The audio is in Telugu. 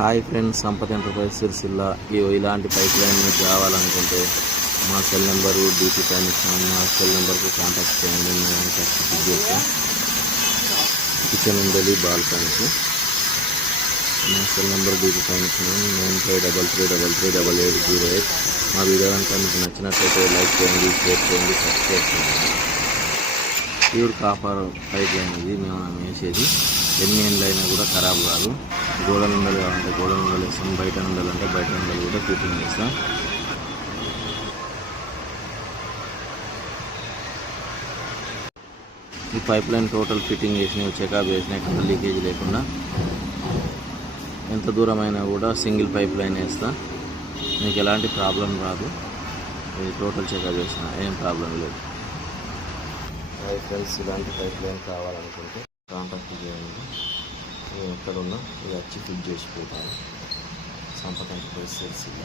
Hi friends, Sampath enterprise Sircilla. ఇలాంటి పైప్ లైన్ మీకు కావాలనుకుంటే మా సెల్ నెంబరు డీపీ పైన ఇచ్చాము. మా సెల్ నెంబర్కి కాంటాక్ట్ చేయండి. మేము సబ్స్టిట్యూట్ చేస్తాం. కిచెన్ ఉండేది బాల్కనీకి. మా సెల్ నెంబర్ డీపీ పైన ఇచ్చినాము 9533338808. మా వీడియో కనుక మీకు నచ్చినట్లయితే లైక్ చేయండి, షేర్ చేయండి, సబ్స్క్రైబ్ చేయండి. ప్యూర్ కాపర్ పైప్ లైన్ ఇది మేము వేసేది. ఎన్ని ఎండ్లైనా కూడా ఖరాబ్ కాదు. గోడ నుండలు కావాలంటే గోడ నుండలు వేస్తాం, బయట నుండలు అంటే బయట నుండలు కూడా ఫిట్టింగ్ చేస్తాం. ఈ పైప్ లైన్ టోటల్ ఫిట్టింగ్ చేసినవి, చెకప్ చేసినాయి, ఎక్కడ లీకేజ్ లేకుండా. ఎంత దూరమైనా కూడా సింగిల్ పైప్ లైన్ వేస్తా, మీకు ఎలాంటి ప్రాబ్లం రాదు. ఇది టోటల్ చెకప్ చేసిన ఏం ప్రాబ్లం లేదు. ఫ్రెండ్స్, ఇలాంటి పైప్ లైన్ కావాలనుకుంటే కాంటాక్ట్ చేయండి. నేను ఎక్కడున్నా ఇది వచ్చి ఫిట్ చేసిపోతాను. సంపత్ ఎంటర్ప్రైజ్ సిరిసిల్ల.